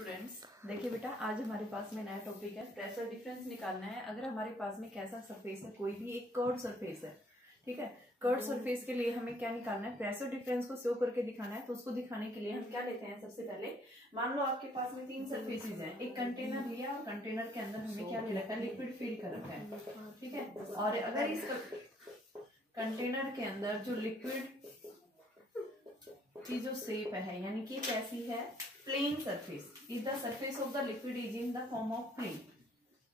Students, देखिए बेटा, आज हमारे पास में नया टॉपिक है प्रेशर डिफरेंस निकालना है। अगर हमारे पास में कैसा सरफेस है, कोई भी एक कर्व सरफेस है, ठीक है। कर्व सरफेस के लिए हमें क्या निकालना है, प्रेशर डिफरेंस को शो करके दिखाना है। तो उसको दिखाने के लिए हम क्या लेते हैं, सबसे पहले मान लो आपके पास में तीन सरफेसेस हैं, एक कंटेनर लिया और कंटेनर के अंदर हमने क्या ले रखा है, लिक्विड फिल कर रखा है, ठीक है। और अगर इस कंटेनर के अंदर जो लिक्विड की जो शेप है, यानी कि कैसी है, plane surface, is the surface of the liquid is in the form of plane.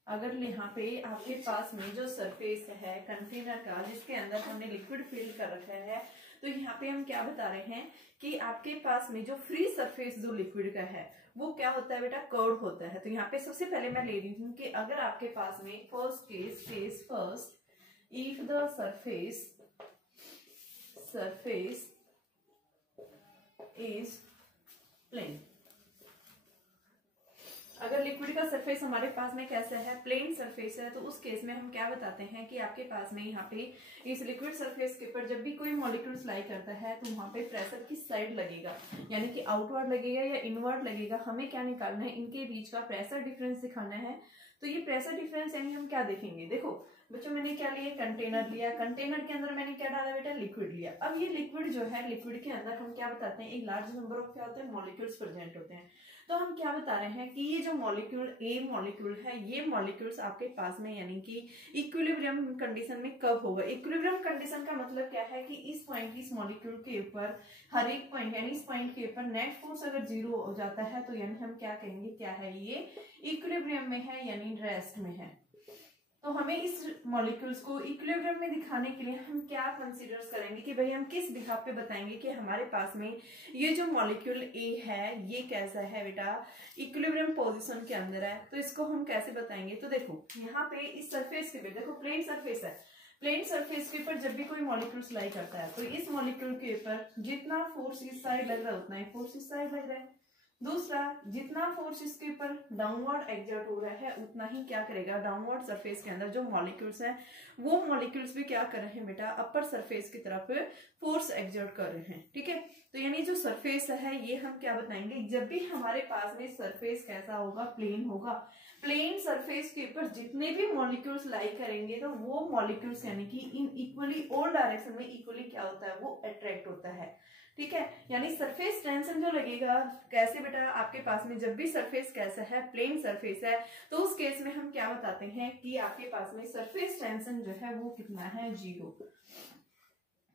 अगर यहाँ पे आपके पास में जो सरफेस है कंटेनर का, जिसके अंदर हमने लिक्विड फिल कर रखा है, तो यहाँ पे हम क्या बता रहे हैं कि आपके पास में जो फ्री सरफेस जो लिक्विड का है वो क्या होता है बेटा, कर्व होता है। तो यहाँ पे सबसे पहले मैं ले रही हूँ कि अगर आपके पास में first case first, if the surface is plane. अगर लिक्विड का सरफेस हमारे पास में कैसा है, प्लेन सरफेस है, तो उस केस में हम क्या बताते हैं कि आपके पास में यहाँ पे इस लिक्विड सरफेस के ऊपर जब भी कोई मॉलिक्यूल लाई करता है तो वहां पे प्रेशर किस साइड लगेगा, यानी कि आउटवर्ड लगेगा या इनवर्ड लगेगा। हमें क्या निकालना है, इनके बीच का प्रेशर डिफरेंस दिखाना है। तो ये प्रेशर डिफरेंस यानी हम क्या देखेंगे, देखो बच्चों, मैंने क्या लिया, कंटेनर लिया, कंटेनर के अंदर मैंने क्या डाला बेटा, लिक्विड लिया। अब ये लिक्विड जो है, लिक्विड के अंदर हम क्या बताते हैं, एक लार्ज नंबर ऑफ क्या होते हैं, मॉलिक्यूल्स प्रेजेंट होते हैं। तो हम क्या बता रहे हैं कि ये जो मॉलिक्यूल ए मॉलिक्यूल है, ये मॉलिक्यूल्स आपके पास में यानी कि इक्विलिब्रियम कंडीशन में कब होगा। इक्विलिब्रियम कंडीशन का मतलब क्या है कि इस पॉइंट, इस मॉलिक्यूल के ऊपर हर एक पॉइंट, यानी इस पॉइंट के ऊपर नेट फोर्स अगर 0 हो जाता है तो यानी हम क्या कहेंगे, क्या है ये, इक्विलिब्रियम में है, यानी रेस्ट में है। तो हमें इस मॉलिक्यूल्स को इक्विलिब्रियम में दिखाने के लिए हम क्या कंसीडर करेंगे कि भाई हम किस बिहाफ पे बताएंगे कि हमारे पास में ये जो मॉलिक्यूल ए है ये कैसा है बेटा, इक्विलिब्रियम पोजीशन के अंदर है। तो इसको हम कैसे बताएंगे, तो देखो यहाँ पे इस सरफेस के ऊपर, देखो प्लेन सरफेस है, प्लेन सरफेस के ऊपर जब भी कोई मॉलिक्यूल लाई करता है तो इस मॉलिक्यूल के ऊपर जितना फोर्स इस साइड लग रहा है उतना ही फोर्स इस साइड लग रहा है। दूसरा, जितना फोर्स इसके ऊपर डाउनवर्ड एग्जर्ट हो रहा है उतना ही क्या करेगा, डाउनवर्ड सरफेस के अंदर जो मॉलिक्यूल्स हैं वो मॉलिक्यूल्स भी क्या कर रहे हैं बेटा, अपर सरफेस की तरफ फोर्स एग्जर्ट कर रहे हैं, ठीक है। तो यानी जो सरफेस है ये हम क्या बताएंगे, जब भी हमारे पास में सरफेस कैसा होगा, प्लेन होगा, प्लेन सरफेस के ऊपर जितने भी मॉलिक्यूल्स लाई करेंगे तो वो मॉलिक्यूल्स यानी कि इन इक्वली ऑल डायरेक्शन में इक्वली क्या होता है, वो अट्रैक्ट होता है, ठीक है। यानी सरफेस टेंशन जो लगेगा कैसे बेटा, आपके पास में जब भी सरफेस कैसा है, प्लेन सरफेस है, तो उस केस में हम क्या बताते हैं कि आपके पास में सरफेस टेंशन जो है वो कितना है, 0।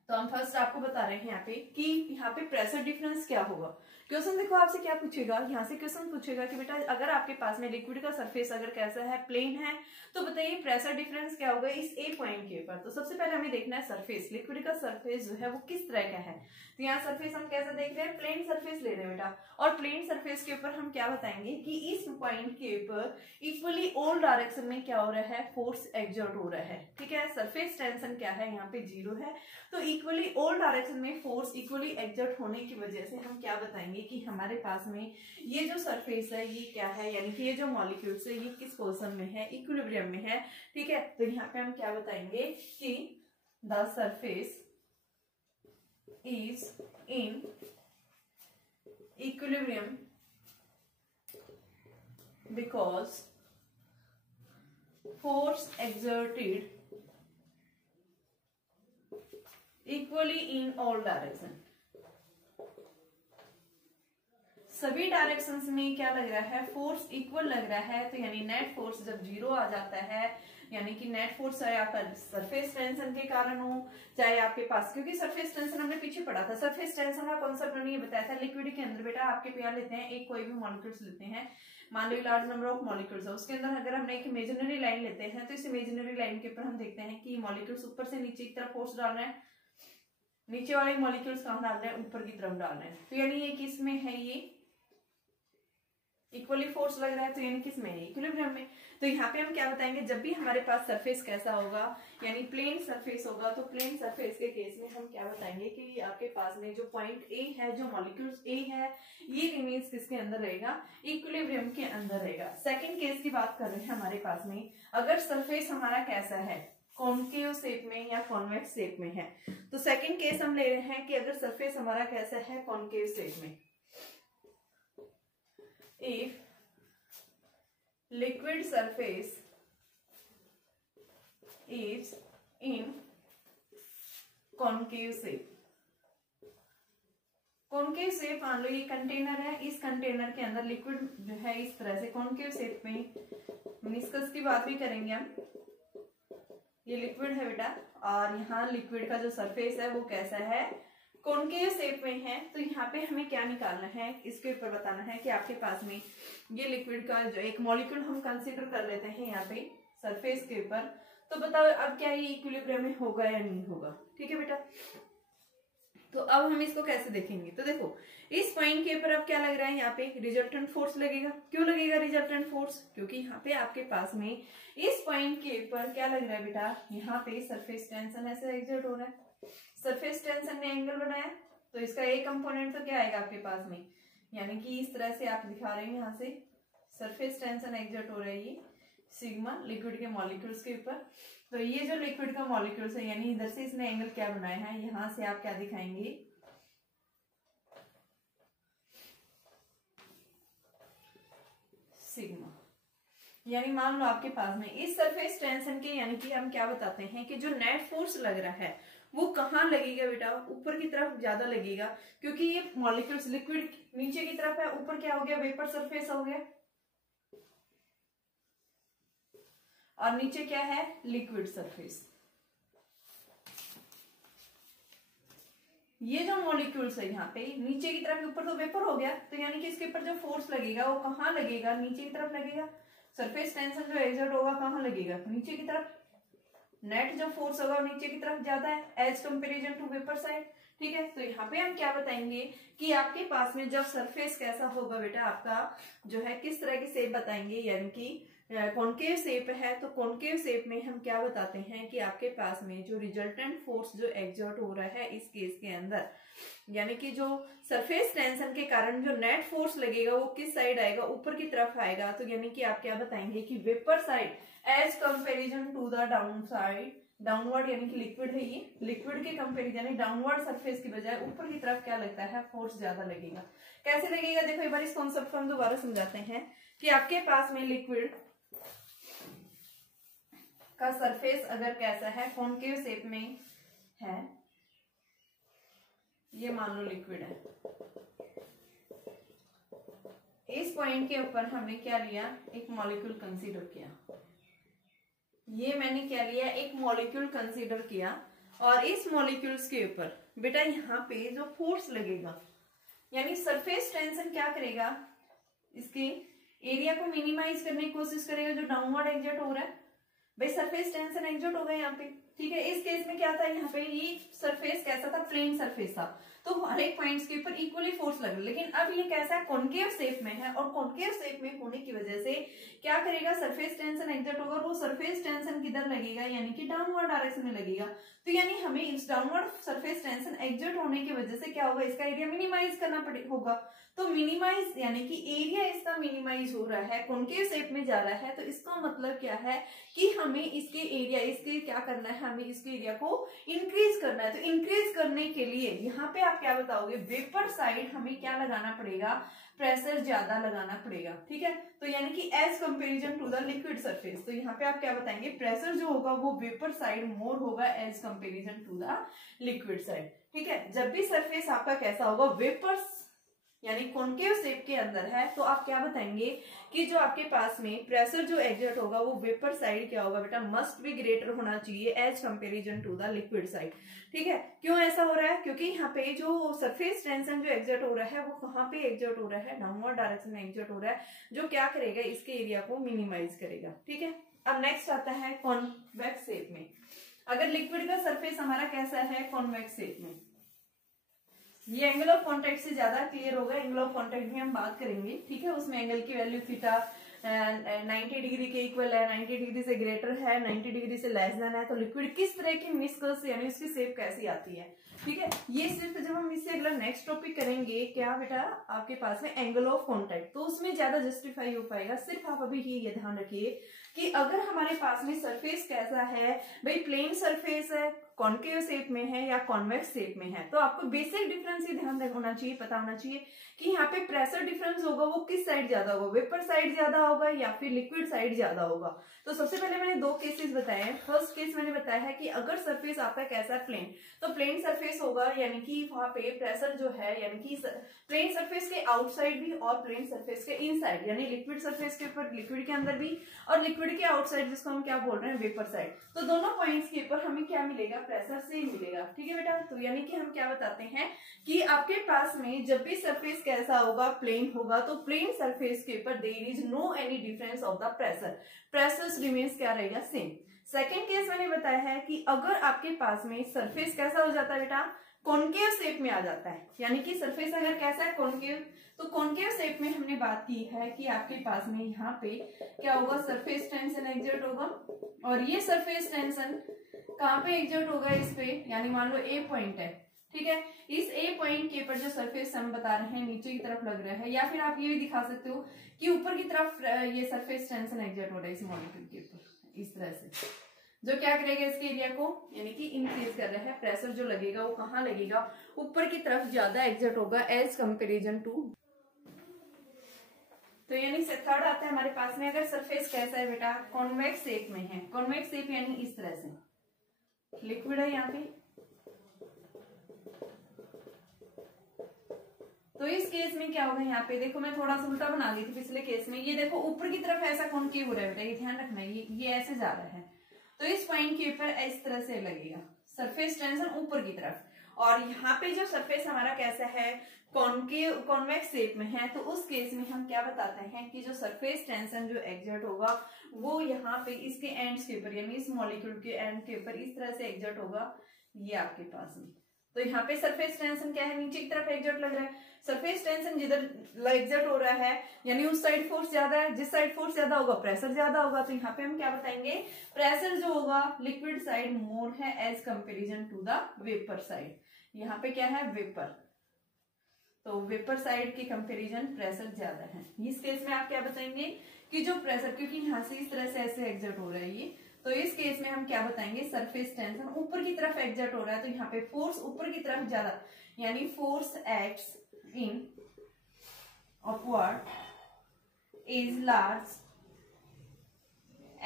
तो हम फर्स्ट आपको बता रहे हैं यहाँ पे कि यहाँ पे प्रेशर डिफरेंस क्या होगा। क्वेश्चन देखो आपसे क्या पूछेगा, यहाँ से क्वेश्चन पूछेगा कि बेटा अगर आपके पास में लिक्विड का सरफेस अगर कैसा है, प्लेन है, तो बताइए प्रेशर डिफरेंस क्या होगा इस ए पॉइंट के ऊपर। तो सबसे पहले हमें देखना है सरफेस, लिक्विड का सरफेस जो है वो किस तरह का है। तो यहाँ सरफेस हम कैसा देख रहे हैं, प्लेन सरफेस ले रहे हैं बेटा, और प्लेन सरफेस के ऊपर हम क्या बताएंगे कि इस पॉइंट के ऊपर इक्वली ऑल डायरेक्शन में क्या हो रहा है, फोर्स एग्जर्ट हो रहा है, ठीक है। सरफेस टेंशन क्या है, यहाँ पे 0 है, तो इक्वली ऑल डायरेक्शन में फोर्स इक्वली एग्जर्ट होने की वजह से हम क्या बताएंगे कि हमारे पास में ये जो सरफेस है ये क्या है, यानी कि ये जो मॉलिक्यूल्स है ये किस पोजीशन में है, इक्विलिब्रियम में है, ठीक है। तो यहाँ पे हम क्या बताएंगे कि the surface is in equilibrium because force exerted equally in all direction. सभी डायरेक्शंस में क्या लग रहा है, फोर्स इक्वल लग रहा है। तो यानी नेट फोर्स जब 0 आ जाता है, यानी कि नेट फोर्स चाहे आपका सरफेस टेंशन के कारण हो, चाहे आपके पास, क्योंकि सरफेस टेंशन हमने पीछे पढ़ा था, सरफेस टेंशन का कॉन्सेप्ट हमने ये बताया था, लिक्विड के अंदर बेटा आपके प्यार लेते हैं, एक कोई भी मॉलिक्यूल्स लेते हैं, मान लो लार्ज नंबर ऑफ मॉलिक्यूल्स है, उसके अंदर अगर हमने एक इमेजिनरी लाइन लेते हैं तो इस इमेजिनरी लाइन के ऊपर हम देखते हैं कि मॉलिक्यूल्स ऊपर से नीचे की तरफ फोर्स डाल रहे हैं, नीचे वाले मॉलिक्यूल्स कहाँ डाल रहे हैं, ऊपर की तरफ डाल रहे हैं। तो यानी ये किस में है, ये इक्वली फोर्स लग रहा है, तो यानी किस में है, इक्विलिब्रियम में। तो यहाँ पे हम क्या बताएंगे, जब भी हमारे पास सरफेस कैसा होगा, यानी प्लेन सरफेस होगा, तो प्लेन सरफेस के केस में हम क्या बताएंगे कि आपके पास में जो पॉइंट ए है, जो मॉलिक्यूल्स ए है, ये रिमेन्स किसके अंदर रहेगा, इक्विलिब्रियम के अंदर रहेगा। सेकंड केस की बात कर रहे हैं हमारे पास में, अगर सरफेस हमारा कैसा है, कॉनकेव शेप में या कॉन्वेक्स शेप में है। तो सेकंड केस हम ले रहे हैं कि अगर सरफेस हमारा कैसा है, कॉनकेव शेप में, if liquid surface is in concave shape. Concave shape, मान लो ये कंटेनर है, इस कंटेनर के अंदर लिक्विड जो है इस तरह से कॉन्केव शेप में, मिनिस्कस की बात भी करेंगे हम, ये लिक्विड है बेटा, और यहाँ लिक्विड का जो सरफेस है वो कैसा है, कॉन्केव शेप में है। तो यहाँ पे हमें क्या निकालना है, इसके ऊपर बताना है कि आपके पास में ये लिक्विड का जो एक मॉलिक्यूल हम कंसीडर कर लेते हैं यहाँ पे सरफेस के ऊपर। तो बताओ अब क्या ये इक्विलिब्रियम में होगा या नहीं होगा। ठीक है बेटा, तो अब हम इसको कैसे देखेंगे, तो देखो इस पॉइंट के ऊपर अब क्या लग रहा है, यहाँ पे रिजल्टेंट फोर्स लगेगा। क्यों लगेगा रिजल्टेंट फोर्स, क्योंकि यहाँ पे आपके पास में इस पॉइंट के ऊपर क्या लग रहा है बेटा, यहाँ पे सरफेस टेंशन ऐसे एग्जर्ट हो रहा है। सरफेस टेंशन ने एंगल बनाया, तो इसका एक कंपोनेंट तो क्या आएगा आपके पास में, यानी कि इस तरह से आप दिखा रहे हैं, यहाँ से सरफेस टेंशन एग्जर्ट हो रहा है ये सिग्मा लिक्विड के मॉलिक्यूल्स के ऊपर। तो ये जो लिक्विड का मॉलिक्यूल्स है, यानी इधर से इसने एंगल क्या बनाया है, यहां से आप क्या दिखाएंगे, सिग्मा। यानी मान लो आपके पास में इस सरफेस टेंशन के, यानी कि हम क्या बताते हैं कि जो नेट फोर्स लग रहा है वो कहाँ लगेगा बेटा, ऊपर की तरफ ज्यादा लगेगा, क्योंकि ये मॉलिक्यूल्स लिक्विड नीचे की तरफ है, ऊपर क्या हो गया, वेपर सरफेस हो गया, और नीचे क्या है, लिक्विड सरफेस। ये जो मॉलिक्यूल्स है यहाँ पे नीचे की तरफ, ऊपर तो वेपर हो गया, तो यानी कि इसके ऊपर जो फोर्स लगेगा वो कहाँ लगेगा, नीचे की तरफ लगेगा। सरफेस टेंशन जो एक्सर्ट होगा कहाँ लगेगा, नीचे की तरफ। नेट जो फोर्स होगा नीचे की तरफ ज्यादा है as comparison to vapour side. ठीक है, तो यहाँ पे हम क्या बताएंगे कि आपके पास में जब सरफेस कैसा होगा बेटा, आपका जो है किस तरह की शेप बताएंगे, यानी कि कॉन्केव शेप है, तो कॉन्केव शेप में हम क्या बताते हैं कि आपके पास में जो रिजल्टेंट फोर्स जो एक्सर्ट हो रहा है इस केस के अंदर, यानी कि जो सरफेस टेंशन के कारण जो नेट फोर्स लगेगा वो किस साइड आएगा, ऊपर की तरफ आएगा। तो यानी कि आप क्या बताएंगे कि vapour side as comparison to the down side, downward यानी कि लिक्विड है, ये लिक्विड के कंपेरिजन यानी डाउनवर्ड सरफेस की बजाय ऊपर की तरफ क्या लगता है, फोर्स ज्यादा लगेगा। कैसे लगेगा, देखो एक बार इस कॉन्सेप्ट को हम दोबारा समझाते हैं कि आपके पास में लिक्विड का सरफेस अगर कैसा है, कॉन्केव शेप में है, ये मान लो लिक्विड है, इस पॉइंट के ऊपर हमने क्या लिया, एक मॉलिक्यूल कंसीडर किया, ये मैंने क्या लिया, एक मॉलिक्यूल कंसीडर किया, और इस मॉलिक्यूल्स के ऊपर बेटा यहाँ पे जो फोर्स लगेगा, यानी सरफेस टेंशन क्या करेगा, इसके एरिया को मिनिमाइज करने की कोशिश करेगा जो डाउनवर्ड एक्सर्ट हो रहा है। भाई सरफेस टेंशन एक्सर्ट हो गया यहाँ पे, ठीक है। इस केस में क्या था, यहाँ पे ये सरफेस कैसा था, प्लेन सरफेस था, तो हर एक पॉइंट्स के ऊपर इक्वली फोर्स लग रहा है। लेकिन अब ये कैसा है, कॉन्केव शेप में है, और कॉन्केव शेप में होने की वजह से क्या करेगा, सरफेस टेंशन एक्सर्ट होगा, और वो सरफेस टेंशन किधर लगेगा, यानी कि डाउनवर्ड डायरेक्शन में लगेगा। तो यानी हमें इस डाउनवर्ड सरफेस टेंशन एक्सर्ट होने की वजह से क्या होगा, इसका एरिया मिनिमाइज करना होगा। तो मिनिमाइज यानी कि एरिया इसका मिनिमाइज हो रहा है, कॉन्केव शेप में जा रहा है, तो इसका मतलब क्या है कि हमें इसके एरिया, इसके क्या करना है, हमें इसके एरिया को इंक्रीज करना है। तो इंक्रीज करने के लिए यहाँ पे आप क्या बताओगे, वेपर साइड हमें क्या लगाना पड़ेगा, प्रेशर ज्यादा लगाना पड़ेगा, ठीक है। तो यानी कि as comparison to the liquid surface, तो यहाँ पे आप क्या बताएंगे, प्रेशर जो होगा वो वेपर साइड मोर होगा as comparison to the liquid side, ठीक है। जब भी सरफेस आपका कैसा होगा, वेपर यानी कॉन्केव शेप के अंदर है, तो आप क्या बताएंगे कि जो आपके पास में प्रेशर जो एक्सर्ट होगा वो वेपर साइड क्या होगा बेटा, मस्ट बी ग्रेटर होना चाहिए as comparison to the liquid side, ठीक है। क्यों ऐसा हो रहा है, क्योंकि यहाँ पे जो सरफेस टेंशन जो एक्सर्ट हो रहा है वो कहाँ पे एक्सर्ट हो रहा है, डाउनवर्ड डायरेक्शन में एक्सर्ट हो रहा है, जो क्या करेगा, इसके एरिया को मिनिमाइज करेगा, ठीक है। अब नेक्स्ट आता है कॉन्वेक्स शेप में। अगर लिक्विड का सरफेस हमारा कैसा है, कॉन्वेक्स शेप में, ये एंगल ऑफ कांटेक्ट से ज्यादा क्लियर होगा, एंगल ऑफ कांटेक्ट में हम बात करेंगे, ठीक है। उसमें एंगल की वैल्यू थीटा 90 डिग्री के इक्वल है, 90 डिग्री से ग्रेटर है, 90 डिग्री से लेस देन है। तो लिक्विड किस तरह की मिस्कस यानी उसकी शेप कैसी आती है, ठीक है। ये सिर्फ जब हम इससे अगला नेक्स्ट टॉपिक करेंगे क्या बेटा, आपके पास में एंगल ऑफ कांटेक्ट, तो उसमें ज्यादा जस्टिफाई हो पाएगा। सिर्फ आप अभी ही ये ध्यान रखिए कि अगर हमारे पास में सरफेस कैसा है, भाई प्लेन सरफेस है, कॉन्केव शेप में है या कॉन्वेक्स शेप में है। तो आपको बेसिक डिफरेंस ही ध्यान होना चाहिए, पता होना चाहिए कि यहाँ पे प्रेशर डिफरेंस होगा वो किस साइड ज्यादा होगा, वेपर साइड ज्यादा होगा या फिर लिक्विड साइड ज्यादा होगा। तो सबसे पहले मैंने दो केसेस बताए हैं। फर्स्ट केस मैंने बताया है कि अगर सरफेस आपका कैसा है प्लेन, तो प्लेन सरफेस होगा, यानी कि वहां पे प्रेशर जो है, यानी कि प्लेन सरफेस के आउटसाइड भी और प्लेन सरफेस के इनसाइड, यानी लिक्विड सरफेस के ऊपर, लिक्विड के अंदर भी और लिक्विड के आउटसाइड, जिसको हम क्या बोल रहे हैं, वेपर साइड। तो दोनों पॉइंट्स के ऊपर हमें क्या मिलेगा, प्रेशर सेम मिलेगा। ठीक है बेटा, तो यानी कि हम क्या बताते हैं कि आपके पास में जब भी सरफेस कैसा होगा, प्लेन होगा, तो प्लेन सरफेस के ऊपर there is no any difference of the pressure, pressure remains क्या रहेगा, सेम। सेकेंड केस मैंने बताया है कि अगर आपके पास में सरफेस कैसा हो जाता है बेटा, कॉन्केव शेप में आ जाता है, यानी कि सरफेस अगर कैसा है, कॉन्केव, तो कॉन्केव शेप में हमने बात की है कि आपके पास में यहाँ पे क्या होगा, सरफेस टेंशन एग्जर्ट होगा, और ये सरफेस टेंशन कहाँ पे एग्जर्ट होगा, इस पे, यानी मान लो ए पॉइंट है, ठीक है, इस ए पॉइंट के ऊपर जो सरफेस हम बता रहे हैं नीचे की तरफ लग रहा है, या फिर आप ये भी दिखा सकते हो कि ऊपर की तरफ ये सरफेस टेंशन एग्जर्ट हो रहा है इस मॉलिक्यूल के ऊपर, इस तरह से, जो क्या करेगा इसके एरिया को, यानी कि इंक्रीज कर रहा है। प्रेशर जो लगेगा वो कहाँ लगेगा, ऊपर की तरफ ज्यादा एग्जर्ट होगा एज कंपेरिजन टू। तो यानी से थर्ड आता है हमारे पास में, अगर सरफेस कैसा है बेटा, कॉन्वेक्स शेप में है, कॉन्वेक्स शेप यानी इस तरह से, लिक्विड है यहाँ पे, तो इस केस में क्या होगा, यहाँ पे देखो मैं थोड़ा सा उल्टा बना दी थी पिछले केस में, ये देखो ऊपर की तरफ ऐसा कॉन्केव हो रहा है बेटा, ये ध्यान रखना, ये ऐसे जा रहा है, तो इस पॉइंट के ऊपर इस तरह से लगेगा सरफेस टेंशन ऊपर की तरफ, और यहाँ पे जो सरफेस हमारा कैसा है, कॉन्केव, कॉन्वेक्स शेप में है, तो उस केस में हम क्या बताते हैं कि जो सरफेस टेंशन जो एग्जर्ट होगा वो यहाँ पे इसके एंड्स के ऊपर, यानी इस मॉलिक्यूल के एंड के ऊपर इस तरह से एग्जर्ट होगा, ये आपके पास में। तो यहाँ पे सरफेस टेंशन क्या है, नीचे की तरफ एग्जर्ट लग रहा है, सरफेस टेंशन जिधर एग्जर्ट हो रहा है, यानी उस साइड फोर्स ज्यादा है, जिस साइड फोर्स ज्यादा होगा प्रेशर ज्यादा होगा, तो यहाँ पे हम क्या बताएंगे, प्रेशर जो होगा लिक्विड साइड मोर है as comparison to the vapour side. यहाँ पे क्या है, वेपर, तो वेपर साइड के कंपेरिजन प्रेशर ज्यादा है। इस केस में आप क्या बताएंगे कि जो प्रेशर, क्योंकि यहाँ से इस तरह से ऐसे एग्जर्ट हो रहा है ये, तो इस केस में हम क्या बताएंगे, सरफेस टेंशन ऊपर की तरफ एग्जर्ट हो रहा है, तो यहाँ पे फोर्स ऊपर की तरफ ज्यादा, यानी force acts in upward is large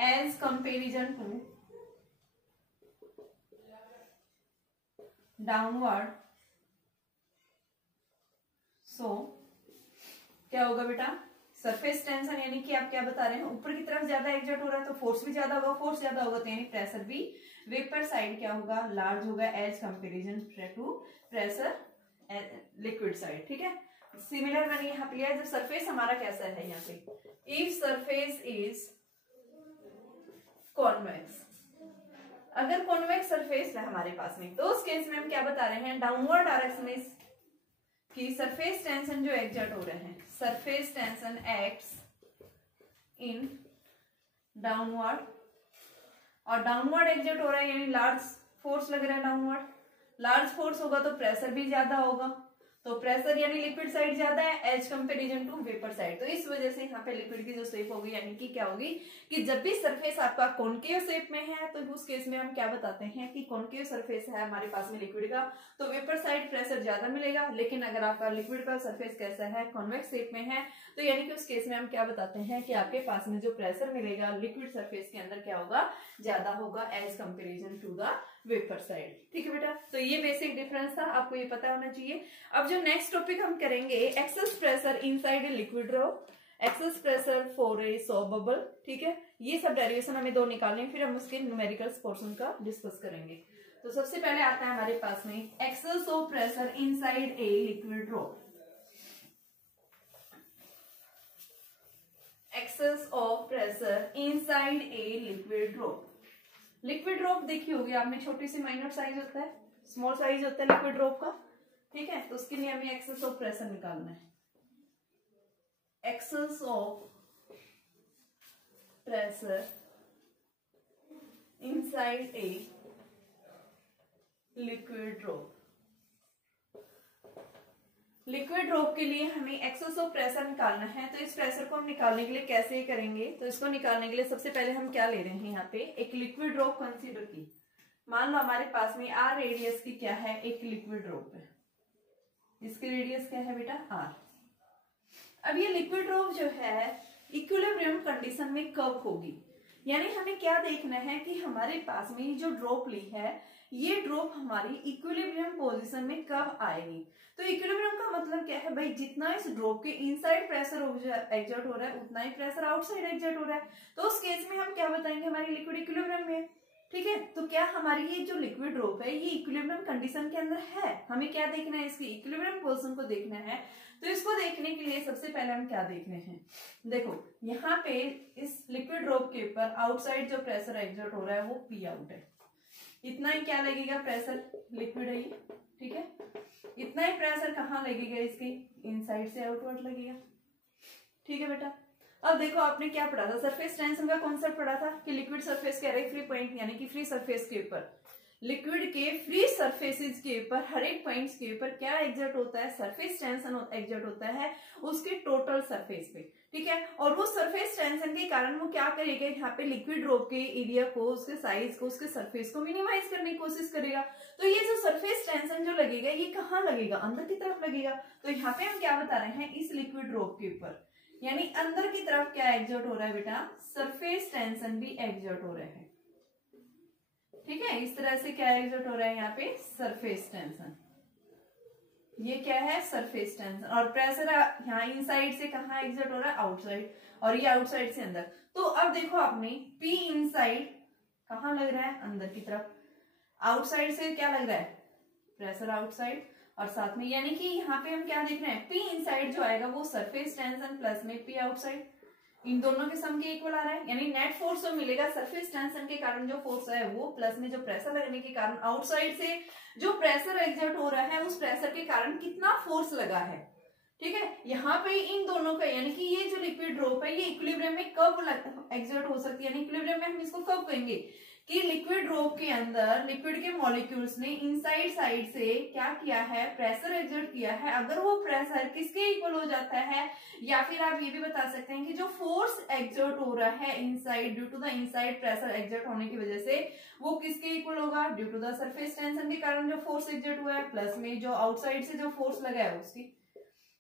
as comparison to downward. So क्या होगा बेटा, सरफेस टेंशन यानी कि आप क्या बता रहे हैं, ऊपर की तरफ ज्यादा एग्जर्ट हो रहा है तो फोर्स भी ज्यादा होगा, फोर्स ज्यादा होगा तो यानी प्रेशर भी वेपर साइड क्या होगा, लार्ज होगा as comparison to pressure liquid side. ठीक है, सिमिलर मैंने यहाँ पे लिया है, जब सरफेस हमारा कैसा है, यहाँ पे इफ सरफेस इज कॉन्वेक्स, अगर कॉन्वेक्स सरफेस है हमारे पास में, तो उस केस में हम क्या बता रहे हैं, डाउनवर्ड डायरेक्शन में कि सरफेस टेंशन जो एग्जर्ट हो रहे हैं, surface tension acts in downward, और डाउनवर्ड एग्जर्ट हो रहा है यानी लार्ज फोर्स लग रहा है डाउनवर्ड, लार्ज फोर्स होगा तो प्रेशर भी ज्यादा होगा, तो प्रेशर यानी लिक्विड साइड ज्यादा है as comparison to vapour side, तो इस वजह से यहाँ पे लिक्विड की जो शेप होगी, यानी कि क्या होगी कि जब भी सरफेस आपका कॉन्केव शेप में है तो उस केस में हम क्या बताते हैं कि कॉन्केव सरफेस है हमारे पास में लिक्विड का, तो वेपर साइड प्रेशर ज्यादा मिलेगा। लेकिन अगर आपका लिक्विड का सरफेस कैसा है, कॉन्वेक्स शेप में है, तो यानी कि उस केस में हम क्या बताते हैं कि आपके पास में जो प्रेशर मिलेगा लिक्विड सरफेस के अंदर क्या होगा, ज्यादा होगा as comparison to the vapour side. ठीक है बेटा, तो ये बेसिक डिफरेंस था, आपको ये पता होना चाहिए। अब जो नेक्स्ट टॉपिक हम करेंगे, excess pressure inside a liquid drop, excess pressure for a saw bubble. ठीक है, ये सब डेरिवेशन हमें दो निकालने, फिर हम उसके न्यूमेरिकल्स पोर्शन का डिस्कस करेंगे। तो सबसे पहले आता है हमारे पास में excess of pressure inside a liquid drop, excess of pressure inside a liquid drop. Liquid drop देखी होगी आपने, छोटी सी माइनर साइज होता है, स्मॉल साइज होता है लिक्विड ड्रॉप का। ठीक है, तो उसके लिए हमें एक्सेस ऑफ प्रेशर निकालना है, excess of pressure inside a liquid drop. Liquid drop के लिए हमें एक्सेस ऑफ प्रेशर निकालना है, तो इस प्रेशर को हम निकालने के लिए कैसे करेंगे, तो इसको निकालने के लिए सबसे पहले हम क्या ले रहे हैं, यहाँ पे एक लिक्विड ड्रॉप कंसीडर की, मान लो हमारे पास में आर रेडियस की क्या है, एक लिक्विड ड्रॉप है, इसकी रेडियस क्या है बेटा आर। अब ये लिक्विड ड्रॉप जो है इक्विलिब्रियम कंडीशन में कब होगी, यानी हमें क्या देखना है कि हमारे पास में जो ड्रॉप ली है ये ड्रॉप हमारी इक्विलिब्रियम पोजीशन में कब आएगी। तो इक्विलिब्रियम का मतलब क्या है भाई, जितना इस ड्रॉप के इनसाइड प्रेशर एक्सर्ट हो रहा है उतना ही प्रेशर आउटसाइड एक्सर्ट हो रहा है। तो उस केस में हम क्या बताएंगे, हमारी लिक्विड इक्विलिब्रियम में, ठीक है। तो क्या हमारी ये जो लिक्विड ड्रॉप है ये इक्विलिब्रियम कंडीशन के अंदर है, हमें क्या देखना है, इसकी इक्विलिब्रियम पोजीशन को देखना है। तो इसको देखने के लिए सबसे पहले हम क्या देखने हैं, देखो यहाँ पे इस लिक्विड ड्रॉप के ऊपर आउटसाइड जो प्रेशर एक्सर्ट हो रहा है वो पी आउट है, इतना ही क्या लगेगा प्रेशर, लिक्विड है ये, ठीक है। इतना ही प्रेशर कहाँ लगेगा, इसके इनसाइड से आउटवर्ड लगेगा, ठीक है बेटा। अब देखो आपने क्या पढ़ा था, सरफेस टेंशन का कॉन्सेप्ट पढ़ा था कि लिक्विड सरफेस के हर एक फ्री पॉइंट यानी कि फ्री सरफेस के ऊपर, लिक्विड के फ्री सरफेसेस के ऊपर हर एक पॉइंट्स के ऊपर क्या एक्सर्ट होता है, सरफेस टेंशन एक्सर्ट होता है उसके टोटल सरफेस पे, ठीक है। और वो सरफेस टेंशन के कारण वो क्या करेगा, यहाँ पे लिक्विड ड्रॉप के एरिया को, उसके साइज को, उसके सरफेस को मिनिमाइज करने की कोशिश करेगा। तो ये जो सरफेस टेंशन जो लगेगा ये कहाँ लगेगा, अंदर की तरफ लगेगा। तो यहाँ पे हम क्या बता रहे हैं, इस लिक्विड ड्रॉप के ऊपर यानी अंदर की तरफ क्या एक्सर्ट हो रहा है बेटा, सरफेस टेंशन भी एक्सर्ट हो रहा है, ठीक है। इस तरह से क्या एक्सर्ट हो रहा है यहाँ पे, सरफेस टेंशन, ये क्या है सरफेस टेंशन। और प्रेशर यहाँ इनसाइड से कहाँ एक्सर्ट हो रहा है, आउटसाइड, और ये आउटसाइड से अंदर। तो अब देखो आपने पी इनसाइड कहाँ लग रहा है, अंदर की तरफ, आउटसाइड से क्या लग रहा है, प्रेशर आउटसाइड, और साथ में यानी कि यहाँ पे हम क्या देख रहे हैं, पी इनसाइड जो आएगा वो सरफेस टेंशन प्लस में पी आउटसाइड, इन दोनों के सम के इक्वल आ रहा है। यानी नेट फोर्स जो मिलेगा सरफेस टेंशन के कारण जो फोर्स है वो, प्लस में जो प्रेशर लगने के कारण आउटसाइड से जो प्रेशर एक्सर्ट हो रहा है उस प्रेशर के कारण कितना फोर्स लगा है, ठीक है। यहाँ पे इन दोनों का यानी कि ये जो लिक्विड ड्रॉप है ये इक्विलिब्रियम में कब एक्सर्ट हो सकती है, यानी इक्विलिब्रियम में हम इसको कब कहेंगे कि लिक्विड ड्रॉप के अंदर लिक्विड के मॉलिक्यूल्स ने इनसाइड साइड से क्या किया है, प्रेशर एक्सर्ट किया है। अगर वो प्रेशर किसके इक्वल हो जाता है, या फिर आप ये भी बता सकते हैं कि जो फोर्स एक्सर्ट हो रहा है inside due to the inside pressure exert होने की वजह से वो किसके इक्वल होगा, due to the surface tension के कारण जो फोर्स एक्सर्ट हुआ है प्लस में जो आउटसाइड से जो फोर्स लगा है उसकी,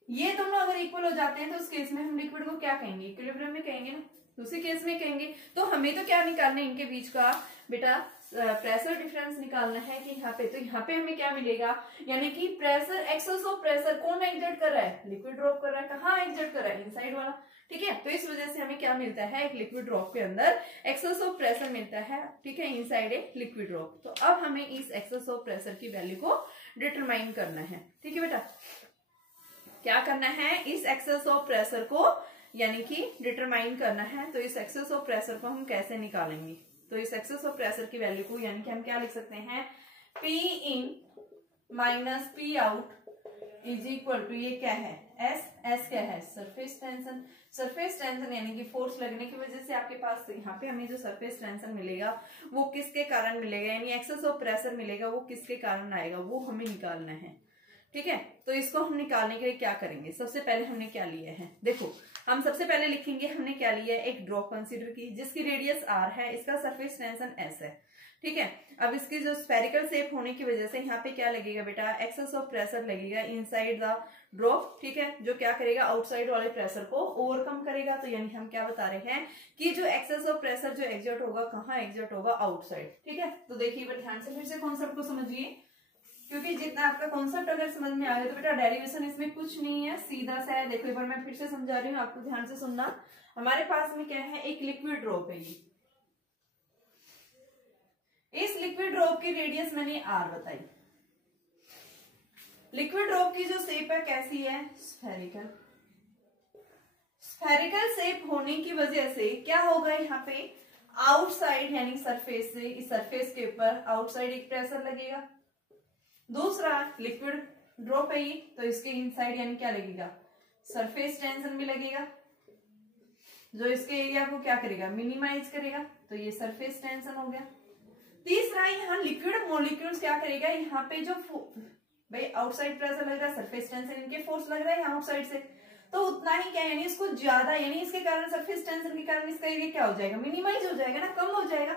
ये दोनों अगर इक्वल हो जाते हैं तो उस केस में हम लिक्विड को क्या कहेंगे, इक्विलिब्रियम में कहेंगे ना, उसी केस में कहेंगे। तो हमें तो क्या निकालना है, इनके बीच का बेटा प्रेशर डिफरेंस निकालना है कि यहाँ पे, तो यहाँ पे हमें क्या मिलेगा, यानी कि प्रेशर, एक्सेस ऑफ प्रेशर कौन एक्सर्ट कर रहा है, लिक्विड ड्रॉप कर रहा है, कहाँ एक्सर्ट कर रहा है, इनसाइड वाला, ठीक है। तो इस वजह से हमें क्या मिलता है, एक लिक्विड ड्रॉप के अंदर एक्सेस ऑफ प्रेशर मिलता है, ठीक है, इनसाइड ए लिक्विड ड्रॉप। तो अब हमें इस एक्सेस ऑफ प्रेशर की वैल्यू को डिटरमाइन करना है, ठीक है बेटा। क्या करना है, इस एक्सेस ऑफ प्रेशर को यानी कि डिटरमाइन करना है। तो इस एक्सेस ऑफ प्रेशर को हम कैसे निकालेंगे, तो इस एक्सेस ऑफ प्रेशर की वैल्यू को यानी कि हम क्या लिख सकते हैं, P in minus P out is equal to, ये क्या है एस, एस क्या है सरफेस टेंशन, सरफेस टेंशन यानी कि फोर्स लगने की वजह से आपके पास यहाँ पे हमें जो सरफेस टेंशन मिलेगा वो किसके कारण मिलेगा, यानी एक्सेस ऑफ प्रेशर मिलेगा वो किसके कारण आएगा वो हमें निकालना है, ठीक है। तो इसको हम निकालने के लिए क्या करेंगे, सबसे पहले हमने क्या लिया है, देखो हम सबसे पहले लिखेंगे हमने क्या लिया है, एक ड्रॉप कंसीडर की जिसकी रेडियस आर है, इसका सरफेस टेंशन एस है, ठीक है। अब इसकी जो स्फेरिकल शेप होने की वजह से यहाँ पे क्या लगेगा बेटा, एक्सेस ऑफ प्रेशर लगेगा इनसाइड द ड्रॉप, ठीक है, जो क्या करेगा आउटसाइड वाले प्रेशर को ओवरकम करेगा। तो यानी हम क्या बता रहे हैं कि जो एक्सेस ऑफ प्रेशर जो एक्सर्ट होगा कहाँ एक्सर्ट होगा, आउटसाइड, ठीक है। तो देखिए ध्यान से फिर से कॉन्सेप्ट को समझिए, क्योंकि जितना आपका कॉन्सेप्ट अगर समझ में आ गया तो बेटा डेरिवेशन इसमें कुछ नहीं है, सीधा सा है। देखो एक बार मैं फिर से समझा रही हूँ, आपको ध्यान से सुनना। हमारे पास में क्या है, एक लिक्विड ड्रॉप है, ये इस लिक्विड ड्रॉप की रेडियस मैंने आर बताई। लिक्विड ड्रॉप की जो शेप है कैसी है, स्फेरिकल, स्फेरिकल शेप होने की वजह से क्या होगा, यहाँ पे आउटसाइड यानी सरफेस से, इस सरफेस के ऊपर आउटसाइड एक प्रेशर लगेगा। दूसरा लिक्विड ड्रॉप है ये, तो इसके इनसाइड यानी क्या लगेगा, सरफेस टेंशन भी लगेगा, जो इसके एरिया को क्या करेगा, मिनिमाइज करेगा। तो ये सरफेस टेंशन हो गया। तीसरा, यहाँ लिक्विड मॉलिक्यूल्स क्या करेगा, यहाँ पे जो भाई आउटसाइड प्रेशर लग रहा है, सरफेस टेंशन इनके फोर्स लग रहा है आउटसाइड से, तो उतना ही क्या यानी इसको ज्यादा, यानी इसके कारण सरफेस टेंशन के कारण इसका एरिया क्या हो जाएगा, मिनिमाइज हो जाएगा ना, कम हो जाएगा।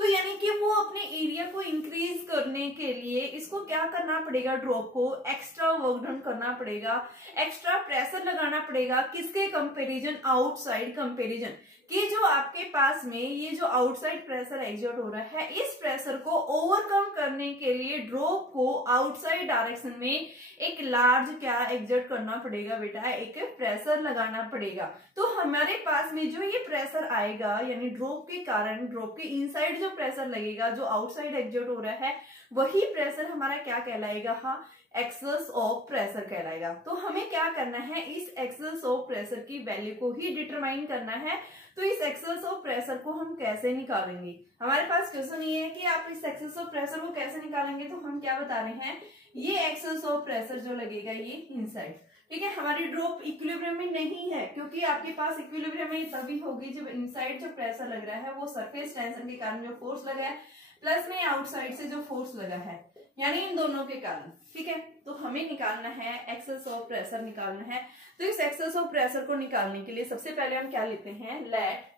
तो यानी कि वो अपने एरिया को इंक्रीज करने के लिए इसको क्या करना पड़ेगा, ड्रॉप को एक्स्ट्रा वर्क डन करना पड़ेगा, एक्स्ट्रा प्रेशर लगाना पड़ेगा। किसके कंपैरिजन, आउटसाइड कंपैरिजन, कि जो आपके पास में ये जो आउटसाइड प्रेशर एग्जर्ट हो रहा है, इस प्रेशर को ओवरकम करने के लिए ड्रॉप को आउटसाइड डायरेक्शन में एक लार्ज क्या एग्जर्ट करना पड़ेगा बेटा, एक प्रेशर लगाना पड़ेगा। तो हमारे पास में जो ये प्रेशर आएगा, यानी ड्रॉप के कारण ड्रॉप के इनसाइड जो प्रेशर लगेगा, जो आउटसाइड एग्जर्ट हो रहा है, वही प्रेशर हमारा क्या कहलाएगा, हाँ, एक्सेस ऑफ प्रेशर कहलाएगा। तो हमें क्या करना है, इस एक्सेस ऑफ प्रेशर की वैल्यू को ही डिटरमाइन करना है। तो इस एक्सेस ऑफ प्रेशर को हम कैसे निकालेंगे, हमारे पास क्वेश्चन ये है कि आप इस एक्सेस ऑफ प्रेशर को कैसे निकालेंगे। तो हम क्या बता रहे हैं, ये एक्सेस ऑफ प्रेशर जो लगेगा ये इनसाइड, ठीक है। हमारी ड्रॉप इक्विलिब्रियम में नहीं है, क्योंकि आपके पास इक्विलिब्रियम में तभी होगी जब इनसाइड जो प्रेशर लग रहा है वो सरफेस टेंशन के कारण जो फोर्स लगा है, प्लस में आउटसाइड से जो फोर्स लगा है, यानी इन दोनों के कारण, ठीक है। तो हमें निकालना है एक्सेस ऑफ प्रेशर निकालना है। तो इस एक्सेस ऑफ प्रेशर को निकालने के लिए सबसे पहले हम क्या लेते हैं, let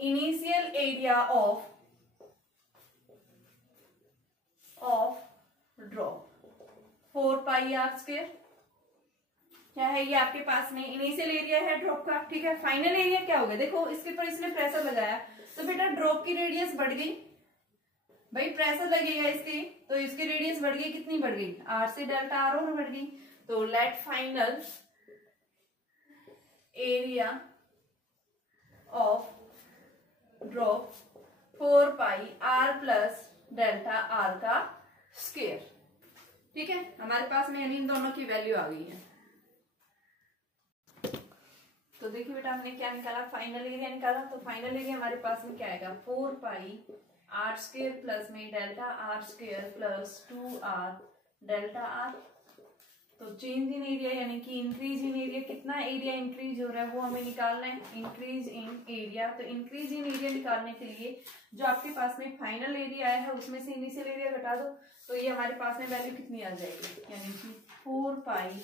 initial area of drop 4 pi r square, क्या है ये आपके पास में इनिशियल एरिया है ड्रॉप का, ठीक है। फाइनल एरिया क्या होगा, देखो इसके ऊपर इसने प्रेशर लगाया तो बेटा ड्रॉप की रेडियस बढ़ गई, भाई प्रेशर लगेगा इसके, तो इसकी रेडियस बढ़ गई, कितनी बढ़ गई, आर से डेल्टा आर और बढ़ गई। तो let final area of drop 4 pi r plus delta r का स्क्वायर, ठीक है। हमारे पास में इन दोनों की वैल्यू आ गई है। तो देखिए बेटा हमने क्या निकाला, फाइनल एरिया निकाला। तो फाइनल एरिया हमारे पास में क्या आएगा, 4 पाई आर स्क्वायर प्लस में delta r square plus 2 r delta r. तो चेंज इन एरिया यानी कि इंक्रीज इन एरिया, कितना एरिया इंक्रीज हो रहा है वो हमें निकालना है, इंक्रीज इन एरिया। तो इंक्रीज इन एरिया निकालने के लिए जो आपके पास में फाइनल एरिया आया है उसमें से इनिशियल एरिया घटा दो, तो ये हमारे पास में वैल्यू कितनी आ जाएगी, यानी कि 4 पाई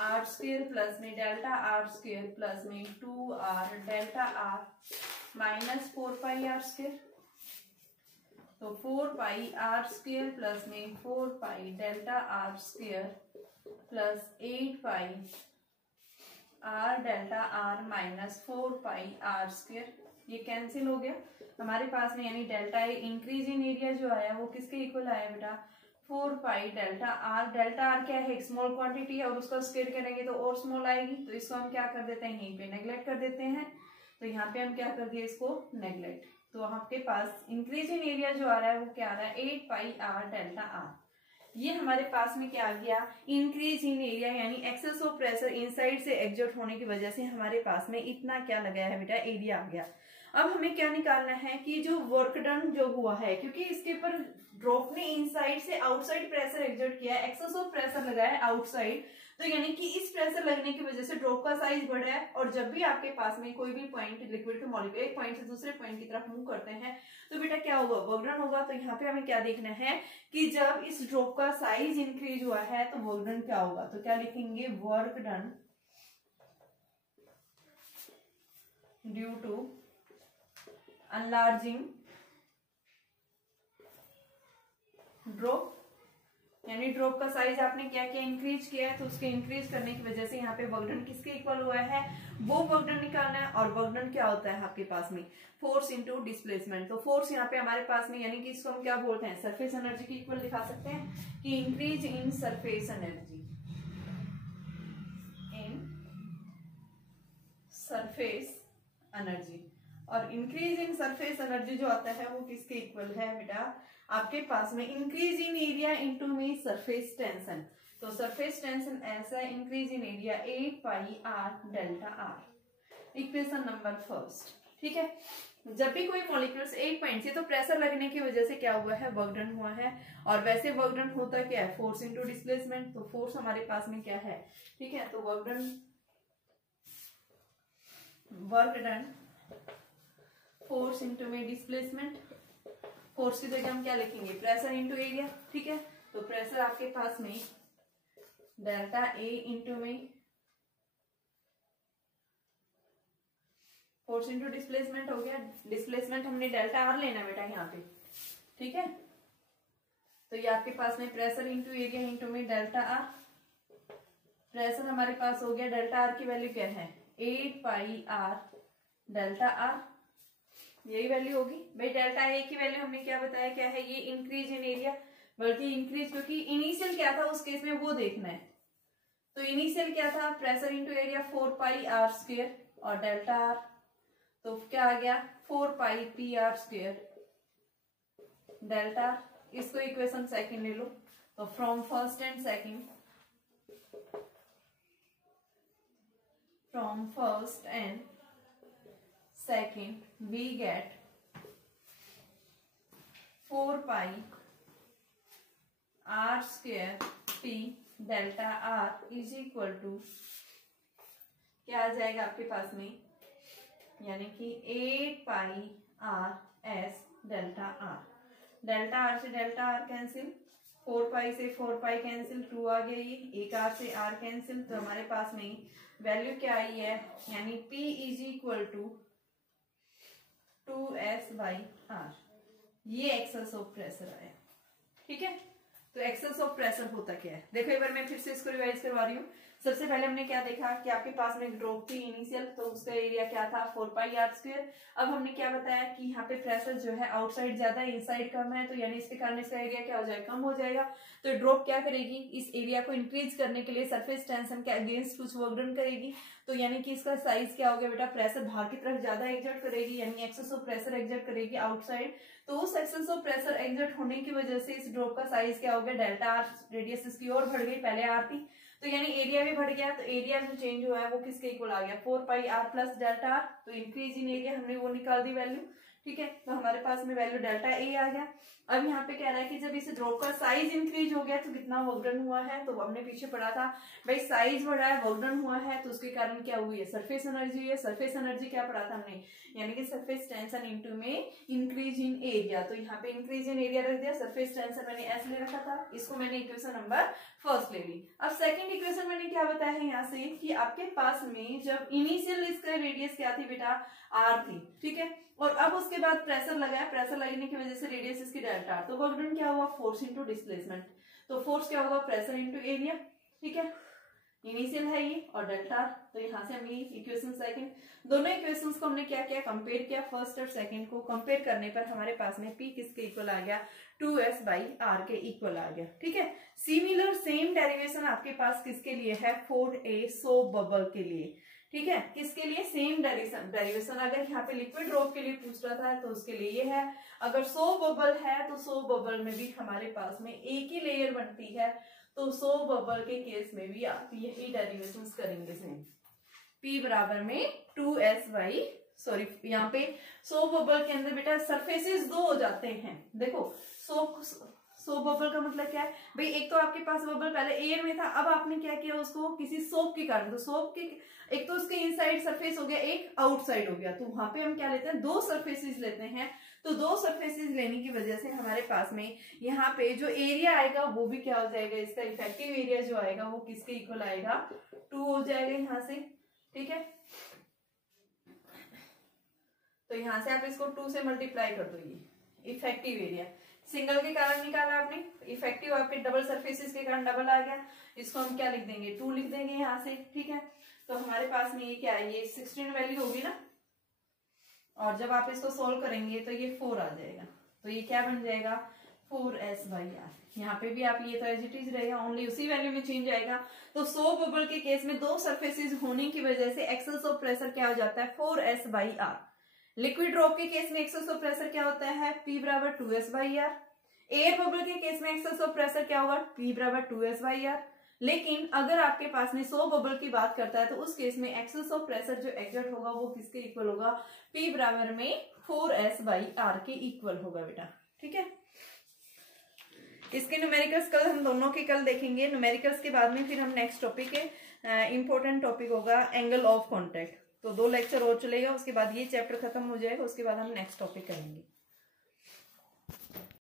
आर स्क्वायर प्लस में डेल्टा आर स्क्वायर प्लस में 2 r delta r minus 4 pi r square. तो 4 पाई आर स्क्वायर प्लस में 4 pi delta r square plus 8 pi r delta r minus 4 pi r square, ये cancel हो गया हमारे पास में, यानी डेल्टा इंक्रीज इन एरिया जो आया वो किसके इक्वल आया बेटा, 4 pi delta are. Delta are क्या है, एक स्मॉल क्वांटिटी है और उसका स्क्वायर करेंगे तो और स्मॉल आएगी, तो इसको हम क्या कर देते हैं, यहीं पे नेग्लेक्ट कर देते हैं। तो यहाँ पे हम क्या कर दिए, इसको नेग्लेक्ट। तो आपके पास इंक्रीज इन एरिया जो आ रहा है वो क्या आ रहा है, 8 पाई आर डेल्टा आर। ये हमारे पास में क्या आ गया, इंक्रीज इन एरिया, यानी एक्सेस ऑफ प्रेशर इनसाइड से एग्जर्ट होने की वजह से हमारे पास में इतना क्या लगाया है बेटा, एरिया आ गया। अब हमें क्या निकालना है कि जो वर्क डन जो हुआ है, क्योंकि इसके ऊपर ड्रॉप ने इनसाइड से आउटसाइड प्रेशर एग्जर्ट किया है, एक्सेस ऑफ प्रेशर लगाया है आउटसाइड, तो यानी कि इस प्रेशर लगने की वजह से ड्रॉप का साइज बढ़ा है। और जब भी आपके पास में कोई भी पॉइंट लिक्विड के मॉलिक्यूल एक पॉइंट से दूसरे पॉइंट की तरफ मूव करते हैं तो बेटा क्या होगा, वर्क डन होगा। तो यहाँ पे हमें क्या देखना है कि जब इस ड्रॉप का साइज इंक्रीज हुआ है तो वर्क डन क्या होगा, तो क्या लिखेंगे, work done due to enlarging drop, यानी ड्रॉप का साइज आपने क्या किया, इंक्रीज किया है, तो उसके इंक्रीज करने की वजह से यहाँ पे वर्क डन किसके इक्वल हुआ है, वो वर्क डन निकालना है। और वर्क डन क्या होता है आपके पास में, फोर्स इनटू डिस्प्लेसमेंट। तो फोर्स यहाँ पे हमारे पास में, यानी कि इसको हम क्या बोलते हैं, सरफेस एनर्जी की इक्वल दिखा सकते हैं कि increase in surface energy, in surface energy. और इंक्रीज इन सरफेस एनर्जी जो आता है वो किसके इक्वल है बेटा, आपके पास में इंक्रीज इन एरिया इनटू में सरफेस टेंशन। तो सरफेस टेंशन ऐसा increase in area 8 pi r delta are, equation number first, ठीक है। जब भी कोई मॉलिक्यूल्स एक पॉइंट से, तो प्रेशर लगने की वजह से क्या हुआ है, वर्क डन हुआ है। और वैसे वर्क डन होता क्या है, फोर्स इनटू डिस्प्लेसमेंट। तो फोर्स हमारे पास में क्या है, ठीक है, तो वर्क डन फोर्स इनटू में डिस्प्लेसमेंट। फोर्स की जगह हम क्या लिखेंगे, प्रेशर इनटू एरिया, ठीक है। तो प्रेशर आपके पास में डेल्टा ए इनटू में फोर्स इंटू डिस्प्लेसमेंट हो गया। डिस्प्लेसमेंट हमने डेल्टा आर लेना बेटा यहाँ पे, ठीक है। तो ये आपके पास में प्रेशर इंटू एरिया इंटू में डेल्टा आर। प्रेशर हमारे पास हो गया, डेल्टा आर की वैल्यू क्या है 8 पाई आर डेल्टा आर, यही वैल्यू होगी भाई। डेल्टा ए की वैल्यू हमने क्या बताया, क्या है ये इंक्रीज इन एरिया, बल्कि इंक्रीज क्योंकि इनिशियल क्या था उस केस में वो देखना है। तो इनिशियल क्या था, pressure into area 4 pi r square और डेल्टा आर, तो क्या आ गया 4 pi P r square delta. इसको इक्वेशन सेकंड ले लो, तो from first and second, from first and second we get 4 pi r square p delta r is equal to क्या आ जाएगा आपके पास में, यानी कि 8 पाई r s delta r। Delta r से डेल्टा r कैंसिल, 4 पाई से 4 पाई कैंसिल, 2 आ गया, ये एक r से r कैंसिल, तो हमारे पास में वैल्यू क्या आई है, यानी P is equal to 2s by r. ये एक्सेस ऑफ प्रेशर आया, ठीक है। तो एक्सेस ऑफ प्रेशर होता क्या है, देखो एक बार मैं फिर से इसको रिवाइज करवा रही हूँ। सबसे पहले हमने क्या देखा कि आपके पास में ड्रॉप थी इनिशियल, तो उसका एरिया क्या था 4 पाई आर स्क्वायर। अब हमने क्या बताया कि यहाँ पे प्रेशर जो है आउटसाइड ज्यादा है, इनसाइड कम है, तो यानी इसके कारण इसका एरिया क्या हो जाएगा, कम हो जाएगा। तो ड्रॉप क्या करेगी, इस एरिया को इंक्रीज करने के लिए सरफेस टेंशन के अगेंस्ट कुछ वर्क डन करेगी। तो यानी कि इसका साइज क्या हो गया बेटा, प्रेशर बाहर की तरफ ज्यादा एक्सर्ट करेगी, यानी एक्सेस ऑफ प्रेशर एक्सर्ट करेगी आउटसाइड। तो उस एक्सेस ऑफ प्रेशर एक्सर्ट होने की वजह से इस ड्रॉप का साइज क्या हो गया, डेल्टा आर, रेडियस इसकी और बढ़ गई, पहले आर थी, तो यानी एरिया भी बढ़ गया। तो एरिया जो चेंज हुआ है वो किसके इक्वल आ गया, 4 pi r plus delta r. तो इंक्रीज इन एरिया हमने वो निकाल दी वैल्यू, ठीक है। तो हमारे पास में वैल्यू डेल्टा ए आ गया। अब यहाँ पे कह रहा है कि जब इस ड्रॉप का साइज इंक्रीज हो गया तो कितना वर्क डन हुआ है, तो हमने पीछे पढ़ा था भाई साइज बढ़ा है, वर्क डन हुआ है, तो उसके कारण क्या हुई है, सरफेस एनर्जी हुई है। सरफेस एनर्जी क्या पढ़ा था हमने, यानी कि सरफेस टेंशन इनटू में इंक्रीज इन एरिया। तो यहाँ पे इंक्रीज इन एरिया रख दिया, सरफेस टेंशन मैंने एस ले रखा था, इसको मैंने इक्वेशन नंबर फर्स्ट ले ली। अब सेकंड इक्वेशन मैंने क्या बताया है यहाँ से कि आपके पास में जब इनिशियल इसका रेडियस क्या थी बेटा, आर थी, ठीक है। और अब उसके बाद प्रेशर लगाया, प्रेशर लगने की वजह से रेडियस इसकी डेल्टा आर, तो वर्क डन क्या हुआ, फोर्स इंटू डिस्प्लेसमेंट। तो फोर्स क्या होगा, प्रेशर इंटू एरिया, ठीक है। इनिशियल है ये और डेल्टा आर, तो यहाँ से हमने इक्वेशन सेकंड, दोनों इक्वेशंस को हमने क्या किया, कंपेयर किया, फर्स्ट और सेकंड को कंपेयर करने पर हमारे पास में P किसके इक्वल आ गया, 2s बाई आर के इक्वल आ गया, ठीक है। सिमिलर सेम डेरिवेशन आपके पास किसके लिए है, 4a सोप बबल के लिए, ठीक है। किसके लिए, सेम डेरिवेशन अगर यहाँ पे लिक्विड ड्रॉप के लिए पूछ रहा था तो उसके लिए ये है। अगर सोप बबल है तो सोप बबल में भी हमारे पास में एक ही लेयर बनती है, तो सोप बबल के केस में भी आप यही डेरिवेशंस करेंगे सेम। P बराबर में 2s बाई, सॉरी यहाँ पे सोप बबल के अंदर बेटा सरफेसेस दो हो जाते हैं। देखो सोप बबल का मतलब क्या है भाई, एक तो आपके पास बबल पहले एयर में था, अब आपने क्या किया उसको किसी सोप के कारण, तो सोप के एक तो उसके इनसाइड सरफेस हो गया, एक आउटसाइड हो गया, तो वहां पे हम क्या लेते हैं, दो सरफेसेस लेते हैं। तो दो सरफेसेस लेने की वजह से हमारे पास में यहाँ पे जो एरिया आएगा वो भी क्या हो जाएगा, इसका इफेक्टिव एरिया जो आएगा वो किसके इक्वल आएगा, 2 हो जाएगा यहाँ से, ठीक है। तो यहाँ से आप इसको 2 से मल्टीप्लाई कर दो, ये इफेक्टिव एरिया सिंगल के कारण निकाला आपने, इफेक्टिव आपके डबल सरफेसेस के कारण डबल आ गया, इसको हम क्या लिख देंगे, 2 लिख देंगे यहाँ से, ठीक है। तो हमारे पास में ये क्या है, ये 16 वैल्यू होगी ना, और जब आप इसको सोल्व करेंगे तो ये 4 आ जाएगा, तो ये क्या बन जाएगा 4s बाई आर। यहाँ पे भी आप ये तो एज इट इज रहेगा, ओनली उसी वैल्यू में चेंज आएगा। तो सोप बबल के केस में दो सरफेसेस होने की वजह से एक्सेस ऑफ प्रेशर क्या हो जाता है, 4s by r. Liquid drop के केस में एक्सेस ऑफ प्रेशर क्या होता है, P बराबर 2s by r. Air bubble के केस में एक्सेस ऑफ प्रेशर क्या होगा, P बराबर 2s बाई आर। लेकिन अगर आपके पास में सोप बबल की बात करता है तो उस केस में एक्सेस ऑफ प्रेशर जो एक्सर्ट होगा वो किसके इक्वल होगा, P बराबर में 4s बाई आर के इक्वल होगा बेटा, ठीक है। इसके न्यूमेरिकल्स कल हम दोनों के कल देखेंगे। न्यूमेरिकल्स के बाद में फिर हम नेक्स्ट टॉपिक है, इंपॉर्टेंट टॉपिक होगा एंगल ऑफ कॉन्टैक्ट। तो 2 लेक्चर और चलेगा, उसके बाद ये चैप्टर खत्म हो जाएगा, उसके बाद हम नेक्स्ट टॉपिक करेंगे।